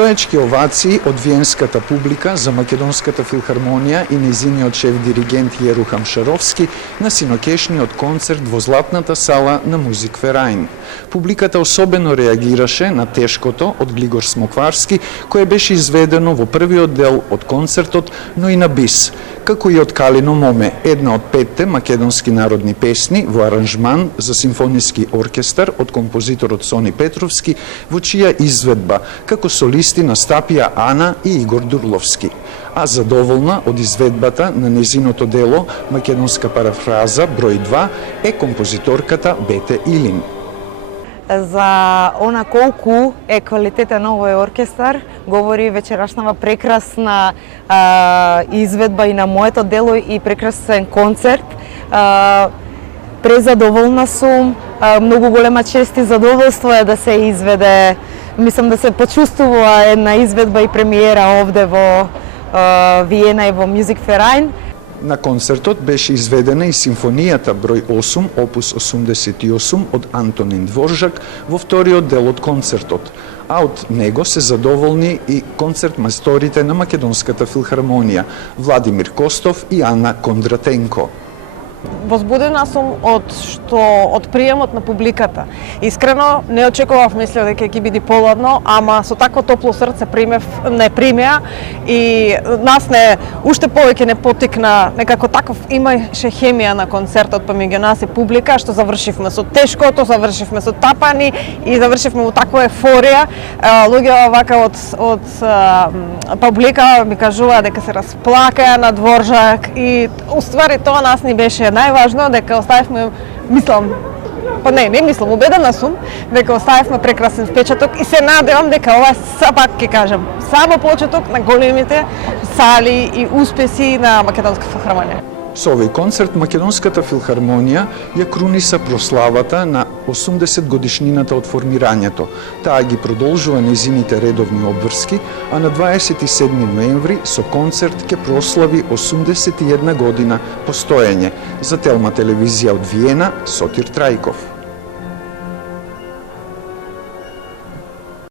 Стоечки овации од виенската публика за Македонската филхармонија и нејзиниот шеф-диригент Јерухам Шаровски на синокешниот концерт во Златната сала на Музикверајн. Публиката особено реагираше на тешкото од Глигор Смокварски, кое беше изведено во првиот дел од концертот, но и на бис, како и од Калино моме, една од 5 македонски народни песни во аранжман за симфониски оркестар од композиторот Сони Петровски, во чија изведба како солисти настапија Ана и Игор Дурловски. А задоволна од изведбата на незиното дело македонска парафраза број 2 е композиторката Бете Илин. За она колку е квалитетен овој оркестар говори вечерашнава прекрасна изведба и на моето дело и прекрасен концерт. Презадоволна сум, многу голема чест и задоволство е да се изведе, мислам да се почувствува една изведба и премиера овде во Виена и во Музикверајн. На концертот беше изведена и симфонијата број 8, опус 88 од Антонин Дворжак во вториот дел од концертот, а од него се задоволни и концертмајсторите на Македонската филхармонија Владимир Костов и Ана Кондратенко. Возбудена сум од приемот на публиката. Искрено не очекував, мислев дека ќе биде поладно, ама со такво топло срце не примеа и нас уште повеќе не потикна, некако таков имаше хемија на концертот помеѓу нас и публика, што завршивме со тешкото, завршивме со тапани и завршивме во таква ефорија. Луѓе вака од публика ми кажува дека се расплакаа на Дворжак и уствари тоа нас ни беше најважно, дека оставивме, убедена сум, дека оставивме прекрасен впечаток и се надевам дека ова сапак ќе кажам, само почеток на големите сали и успеси на Македонската филхармонија. Со овој концерт Македонската филхармонија ја круниса прославата на 80 годишнината од формирањето. Таа ги продолжува нејзините редовни обврски, а на 27 ноември со концерт ќе прослави 81 година постоење. За Телма телевизија од Виена, Сотир Трајков.